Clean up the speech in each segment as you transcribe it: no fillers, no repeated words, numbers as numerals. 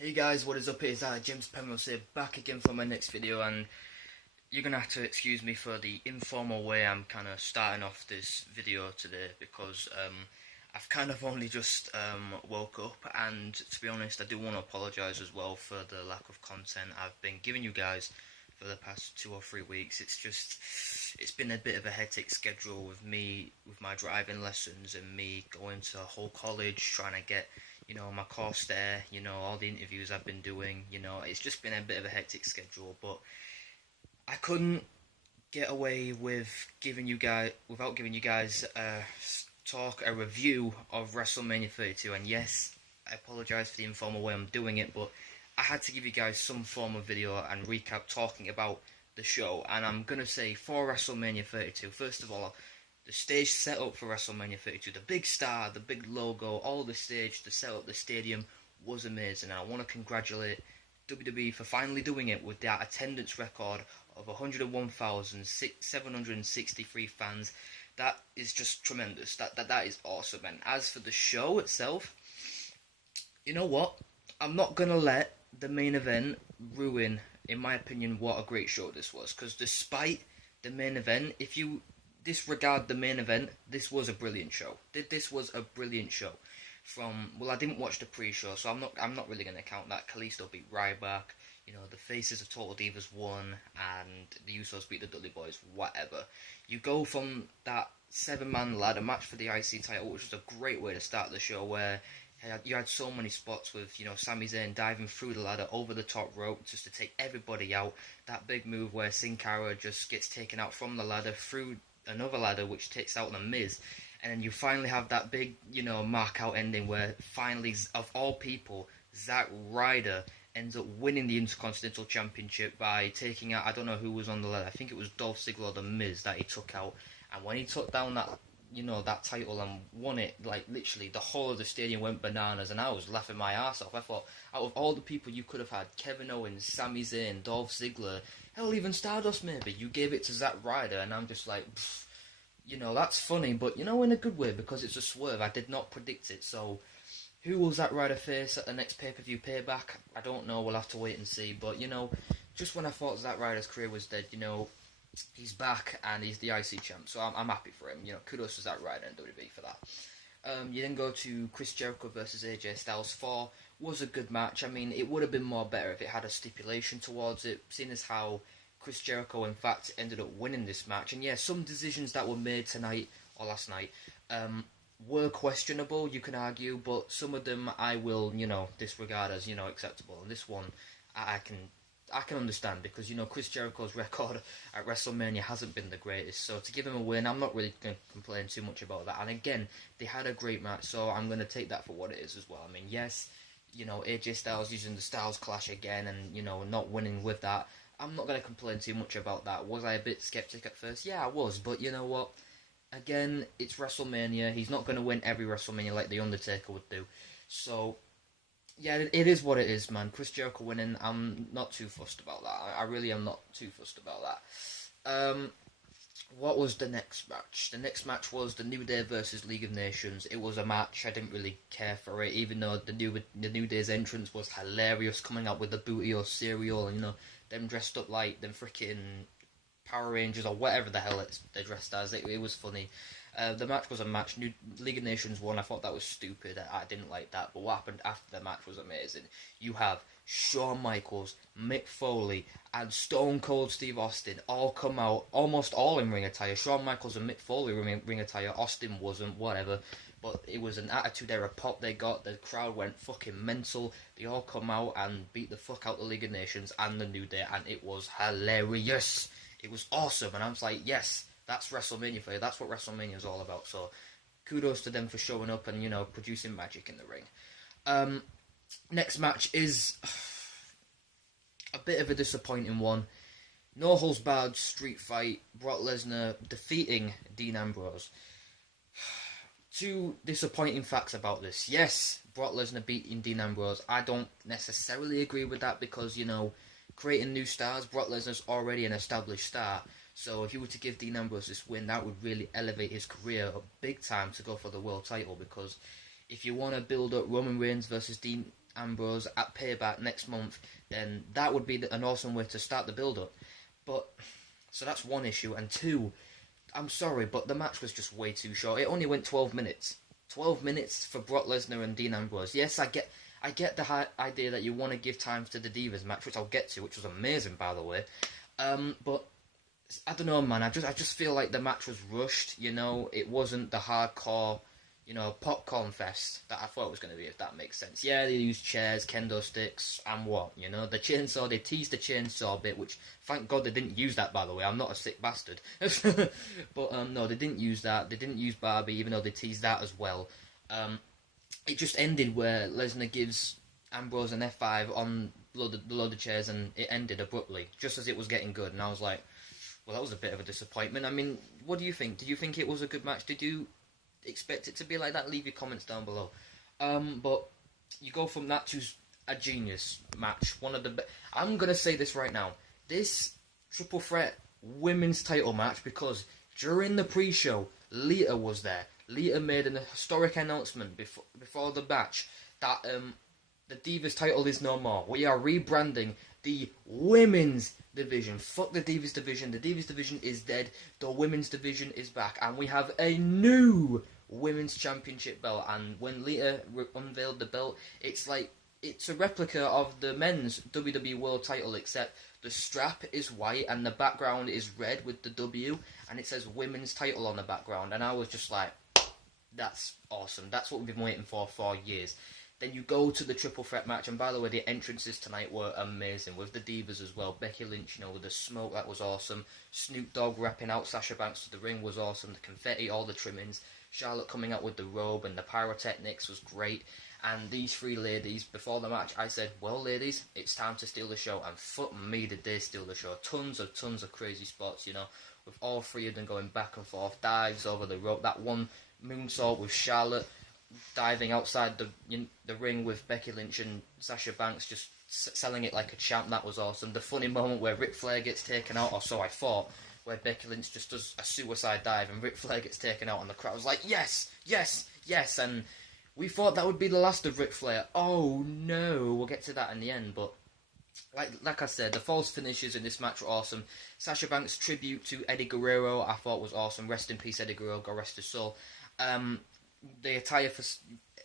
Hey guys, what is up? It's James Penrose here, back again for my next video, and you're gonna have to excuse me for the informal way I'm kind of starting off this video today, because I've kind of only just woke up, and to be honest, I do want to apologise as well for the lack of content I've been giving you guys for the past 2 or 3 weeks. It's been a bit of a hectic schedule with me, with my driving lessons and me going to a whole college, trying to get my course there, all the interviews I've been doing, it's just been a bit of a hectic schedule, but I couldn't get away with without giving you guys a review of WrestleMania 32, and yes, I apologise for the informal way I'm doing it, but I had to give you guys some form of video and recap talking about the show. And I'm going to say, for WrestleMania 32, first of all, the stage set up for WrestleMania 32, the big star, the big logo, all the stage, the set up, the stadium was amazing, and I want to congratulate WWE for finally doing it with that attendance record of 101,763 fans. That is just tremendous. That is awesome. And as for the show itself, you know what? I'm not gonna let the main event ruin, in my opinion, what a great show this was. Because despite the main event, if you disregard the main event, this was a brilliant show. This was a brilliant show. I didn't watch the pre-show, so I'm not really gonna count that. Kalisto beat Ryback. The faces of Total Divas won, and the Usos beat the Dudley Boys. Whatever. You go from that 7-man ladder match for the IC title, which was a great way to start the show, where you had so many spots with, Sami Zayn diving through the ladder over the top rope just to take everybody out. That big move where Sin Cara just gets taken out from the ladder through another ladder, which takes out The Miz. And then you finally have that big, mark out ending where finally, of all people, Zack Ryder ends up winning the Intercontinental Championship by taking out, I don't know who was on the ladder, I think it was Dolph Ziggler or The Miz that he took out. And when he took down that title and won it, like, literally the whole of the stadium went bananas, and I was laughing my ass off. I thought, out of all the people you could have had, Kevin Owens, Sami Zayn, Dolph Ziggler, hell, even Stardust maybe, you gave it to Zack Ryder, and I'm just like, that's funny, but, in a good way, because it's a swerve. I did not predict it, so who will Zack Ryder face at the next pay-per-view Payback? I don't know, we'll have to wait and see, but, just when I thought Zack Ryder's career was dead, he's back, and he's the IC champ, so I'm happy for him. Kudos to Zack Ryder and WWE for that. You then go to Chris Jericho versus AJ Styles. 4 was a good match. I mean, it would have been more better if it had a stipulation towards it, seeing as how Chris Jericho, in fact, ended up winning this match. And yeah, some decisions that were made tonight, or last night, were questionable, you can argue, but some of them I will, disregard as, acceptable. And this one, I can understand, because, Chris Jericho's record at WrestleMania hasn't been the greatest, so to give him a win, I'm not really going to complain too much about that. And again, they had a great match, so I'm going to take that for what it is as well. I mean, yes, AJ Styles using the Styles Clash again and, not winning with that, I'm not going to complain too much about that. Was I a bit skeptic at first? Yeah, I was, but you know what? Again, it's WrestleMania. He's not going to win every WrestleMania like The Undertaker would do, so yeah, it is what it is, man. Chris Jericho winning, I'm not too fussed about that. I really am not too fussed about that. What was the next match? The next match was the New Day versus League of Nations. It was a match, I didn't really care for it, even though the New Day's entrance was hilarious, coming out with the booty or cereal, and, them dressed up like them freaking Power Rangers or whatever the hell they're dressed as. It was funny. The match was a match. League of Nations won. I thought that was stupid. I didn't like that. But what happened after the match was amazing. You have Shawn Michaels, Mick Foley, and Stone Cold Steve Austin all come out, almost all in ring attire. Shawn Michaels and Mick Foley were in ring attire. Austin wasn't, whatever. But it was an attitude era pop they got. The crowd went fucking mental. They all come out and beat the fuck out the League of Nations and the New Day. And it was hilarious. It was awesome. And I was like, yes, that's WrestleMania for you. That's what WrestleMania is all about. So kudos to them for showing up and, producing magic in the ring. Next match is a bit of a disappointing one. No holds barred street fight. Brock Lesnar defeating Dean Ambrose. 2 disappointing facts about this. Yes, Brock Lesnar beating Dean Ambrose. I don't necessarily agree with that because, creating new stars, Brock Lesnar's already an established star. So if you were to give Dean Ambrose this win, that would really elevate his career up big time to go for the world title, because if you want to build up Roman Reigns versus Dean Ambrose at Payback next month, then that would be an awesome way to start the build-up. But, so that's one issue. And two, I'm sorry, but the match was just way too short. It only went 12 minutes. 12 minutes for Brock Lesnar and Dean Ambrose. Yes, I get the idea that you want to give time to the Divas match, which I'll get to, which was amazing, by the way. But I don't know, man. I just feel like the match was rushed. You know, it wasn't the hardcore, you know, popcorn fest that I thought it was going to be. If that makes sense. Yeah, they used chairs, kendo sticks, and what, you know, the chainsaw. They teased the chainsaw bit, which thank God they didn't use that. By the way, I'm not a sick bastard. But no, they didn't use that. They didn't use Barbie, even though they teased that as well. It just ended where Lesnar gives Ambrose an F5 on the load of chairs, and it ended abruptly, just as it was getting good. And I was like, well, that was a bit of a disappointment. I mean, what do you think? Did you think it was a good match? Did you expect it to be like that? Leave your comments down below. But you go from that to a genius match. One of the I'm going to say this right now. This triple threat women's title match, because during the pre-show, Lita was there. Lita made an historic announcement before the match that the Divas title is no more. We are rebranding the women's division. Fuck the Divas division. The Divas division is dead. The women's division is back. And we have a new women's championship belt. And when Lita unveiled the belt, it's like, it's a replica of the men's WWE World title, except the strap is white and the background is red with the W, and it says women's title on the background. And I was just like, that's awesome. That's what we've been waiting for years. Then you go to the triple threat match, and by the way, the entrances tonight were amazing, with the Divas as well. Becky Lynch, you know, with the smoke, that was awesome. Snoop Dogg rapping out Sasha Banks to the ring was awesome. The confetti, all the trimmings. Charlotte coming out with the robe and the pyrotechnics was great. And these three ladies, before the match, I said, well, ladies, it's time to steal the show. And fuck me, did they steal the show. Tons of crazy spots, you know, with all three of them going back and forth, dives over the rope. That one moonsault with Charlotte diving outside the ring with Becky Lynch and Sasha Banks, just selling it like a champ. That was awesome. The funny moment where Ric Flair gets taken out, or so I thought, where Becky Lynch just does a suicide dive and Ric Flair gets taken out, and the crowd was like, yes, yes, yes. And we thought that would be the last of Ric Flair. Oh no, we'll get to that in the end. But like I said, the false finishes in this match were awesome. Sasha Banks' tribute to Eddie Guerrero I thought was awesome. Rest in peace, Eddie Guerrero, God rest his soul. The attire for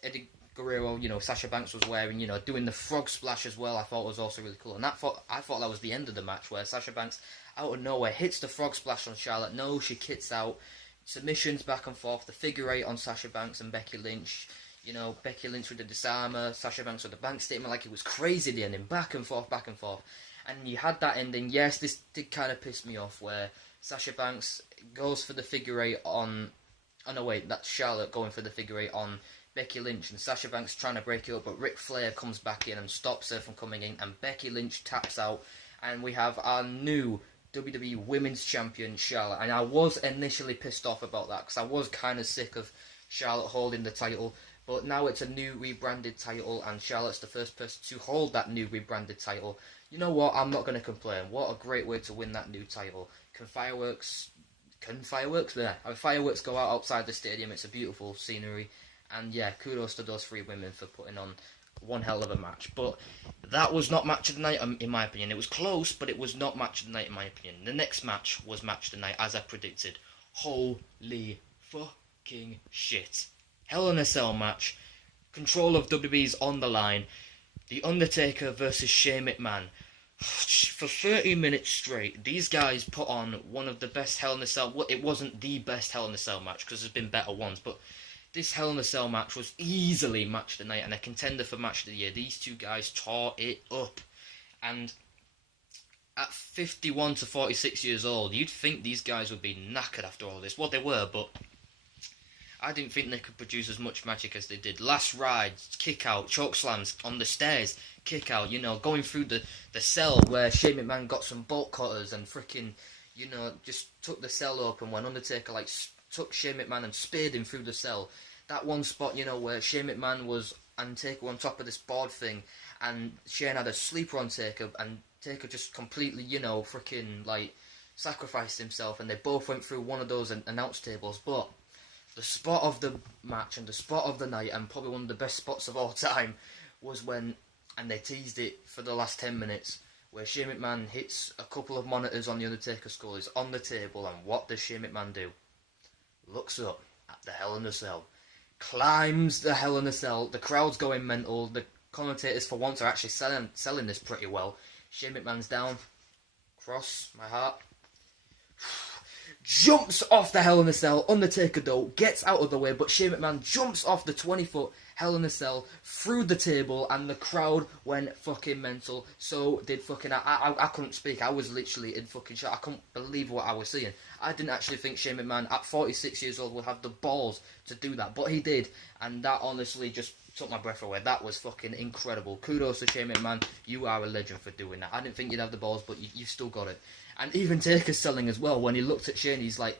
Eddie Guerrero, you know, Sasha Banks was wearing, you know, doing the frog splash as well, I thought was also really cool. And I thought that was the end of the match, where Sasha Banks, out of nowhere, hits the frog splash on Charlotte. No, she kicks out. Submissions back and forth. The figure eight on Sasha Banks and Becky Lynch. You know, Becky Lynch with the disarmer, Sasha Banks with the bank statement, like it was crazy, the ending. Back and forth, back and forth. And you had that ending. Yes, this did kind of piss me off, where Sasha Banks goes for the figure eight on... Oh no, wait, that's Charlotte going for the figure eight on Becky Lynch, and Sasha Banks trying to break it up, but Ric Flair comes back in and stops her from coming in, and Becky Lynch taps out, and we have our new WWE Women's Champion, Charlotte. And I was initially pissed off about that, because I was kind of sick of Charlotte holding the title, but now it's a new rebranded title, and Charlotte's the first person to hold that new rebranded title. You know what, I'm not going to complain. What a great way to win that new title. Can fireworks there? Fireworks go out outside the stadium. It's a beautiful scenery, and yeah, kudos to those three women for putting on one hell of a match. But that was not match of the night, in my opinion. It was close, but it was not match of the night, in my opinion. The next match was match of the night, as I predicted. Holy fucking shit. Hell in a Cell match. Control of WWE's on the line. The Undertaker versus Shane McMahon. For 30 minutes straight, these guys put on one of the best Hell in a Cell... Well, it wasn't the best Hell in a Cell match, because there's been better ones, but this Hell in a Cell match was easily match of the night and a contender for match of the year. These two guys tore it up. And at 51 to 46 years old, you'd think these guys would be knackered after all this. Well, they were, but I didn't think they could produce as much magic as they did. Last rides, kick out, choke slams on the stairs, kick out, you know, going through the cell where Shane McMahon got some bolt cutters and freaking, you know, just took the cell open when Undertaker, like, took Shane McMahon and speared him through the cell. That one spot, you know, where Shane McMahon was and Taker on top of this board thing, and Shane had a sleeper on Taker, and Taker just completely, you know, freaking, like, sacrificed himself, and they both went through one of those announce tables. But the spot of the match and the spot of the night, and probably one of the best spots of all time, was when, and they teased it for the last 10 minutes, where Shane McMahon hits a couple of monitors on the Undertaker skull, is on the table, and what does Shane McMahon do? Looks up at the Hell in a Cell, climbs the Hell in a Cell, the crowd's going mental, the commentators for once are actually selling this pretty well. Shane McMahon's down, cross my heart, jumps off the Hell in a Cell. Undertaker though gets out of the way, but Shane McMahon jumps off the 20-foot Hell in a Cell through the table, and the crowd went fucking mental. So did fucking I couldn't speak. I was literally in fucking shock. I couldn't believe what I was seeing. I didn't actually think Shane McMahon at 46 years old would have the balls to do that, but he did, and that honestly just took my breath away. That was fucking incredible. Kudos to Shane McMahon. You are a legend for doing that. I didn't think you'd have the balls, but you still got it. And even Taker's selling as well. When he looked at Shane, he's like,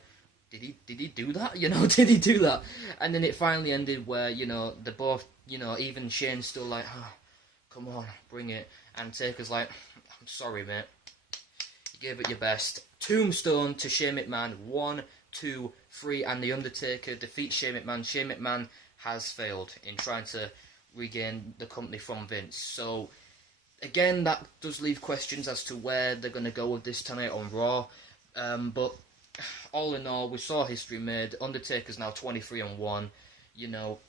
did he do that? You know, did he do that? And then it finally ended where, you know, they both, you know, even Shane's still like, oh, come on, bring it. And Taker's like, I'm sorry, mate. You gave it your best. Tombstone to Shane McMahon. 1, 2, 3, and The Undertaker defeats Shane McMahon. Shane McMahon has failed in trying to regain the company from Vince. So, again, that does leave questions as to where they're going to go with this tonight on Raw. But all in all, we saw history made. Undertaker's now 23-1. You know,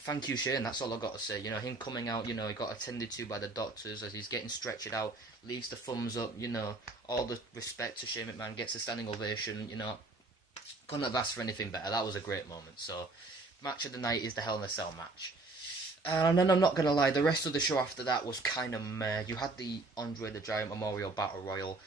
thank you, Shane. That's all I got to say. You know, him coming out, you know, he got attended to by the doctors as he's getting stretched out, leaves the thumbs up. You know, all the respect to Shane McMahon, gets a standing ovation. You know, couldn't have asked for anything better. That was a great moment. So, match of the night is the Hell in a Cell match. And then I'm not going to lie, the rest of the show after that was kind of meh. You had the Andre the Giant Memorial Battle Royal.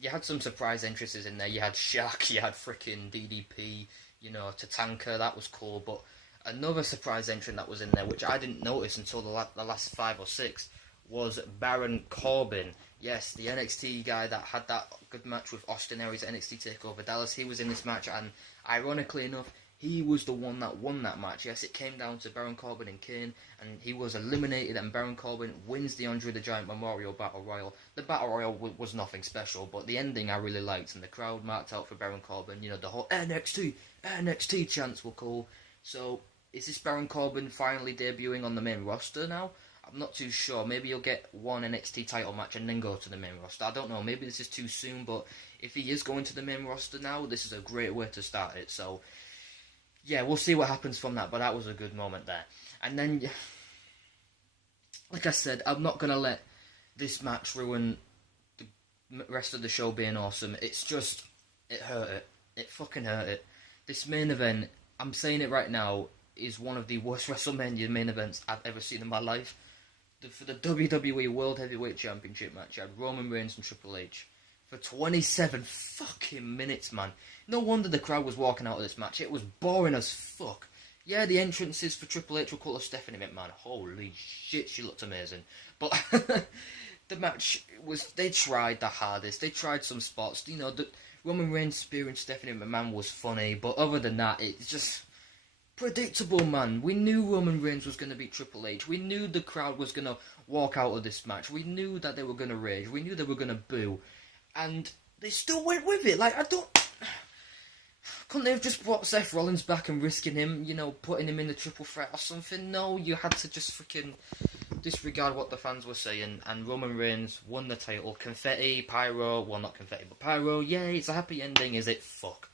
You had some surprise entrances in there. You had Shaq, you had frickin' DDP, you know, Tatanka, that was cool. But another surprise entrant that was in there, which I didn't notice until the last 5 or 6, was Baron Corbin. Yes, the NXT guy that had that good match with Austin Aries at NXT TakeOver Dallas. He was in this match, and ironically enough, he was the one that won that match. Yes, it came down to Baron Corbin and Kane, and he was eliminated, and Baron Corbin wins the Andre the Giant Memorial Battle Royal. The Battle Royal was nothing special, but the ending I really liked, and the crowd marked out for Baron Corbin. You know, the whole NXT chants were cool. So, is this Baron Corbin finally debuting on the main roster now? I'm not too sure. Maybe he'll get one NXT title match and then go to the main roster. I don't know. Maybe this is too soon, but if he is going to the main roster now, this is a great way to start it. So, yeah, we'll see what happens from that, but that was a good moment there. And then, like I said, I'm not going to let this match ruin the rest of the show being awesome. It's just, it hurt it. It fucking hurt it. This main event, I'm saying it right now, is one of the worst WrestleMania main events I've ever seen in my life. For the WWE World Heavyweight Championship match, you had Roman Reigns and Triple H for 27 fucking minutes, man. No wonder the crowd was walking out of this match. It was boring as fuck. Yeah, the entrances for Triple H were cool as Stephanie McMahon. Holy shit, she looked amazing. But the match was, they tried the hardest. They tried some spots. You know, the Roman Reigns spearing Stephanie McMahon was funny, but other than that, it's just predictable, man. We knew Roman Reigns was going to beat Triple H. We knew the crowd was going to walk out of this match. We knew that they were going to rage. We knew they were going to boo. And they still went with it. Like, couldn't they have just brought Seth Rollins back and risking him, you know, putting him in the triple threat or something? No, you had to just freaking disregard what the fans were saying, and Roman Reigns won the title. Confetti, pyro, well, not confetti, but pyro, yay, it's a happy ending, is it? Fuck.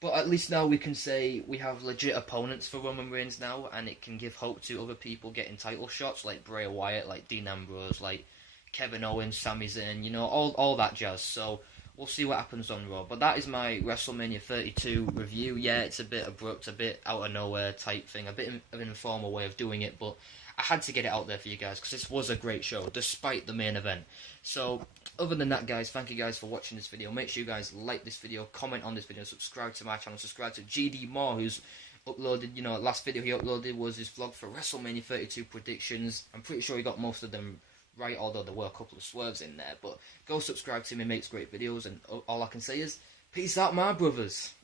But at least now we can say we have legit opponents for Roman Reigns now, and it can give hope to other people getting title shots, like Bray Wyatt, like Dean Ambrose, like Kevin Owens, Sami Zayn, you know, all that jazz. So we'll see what happens on Raw. But that is my WrestleMania 32 review. Yeah, it's a bit abrupt, a bit out of nowhere type thing, a bit of an informal way of doing it, but I had to get it out there for you guys because this was a great show, despite the main event. So, other than that, guys, thank you guys for watching this video. Make sure you guys like this video, comment on this video, subscribe to my channel, subscribe to GD Moore, who's uploaded, you know, last video he uploaded was his vlog for WrestleMania 32 predictions. I'm pretty sure he got most of them right, although there were a couple of swerves in there. But go subscribe to him, he makes great videos, and all I can say is, peace out, my brothers.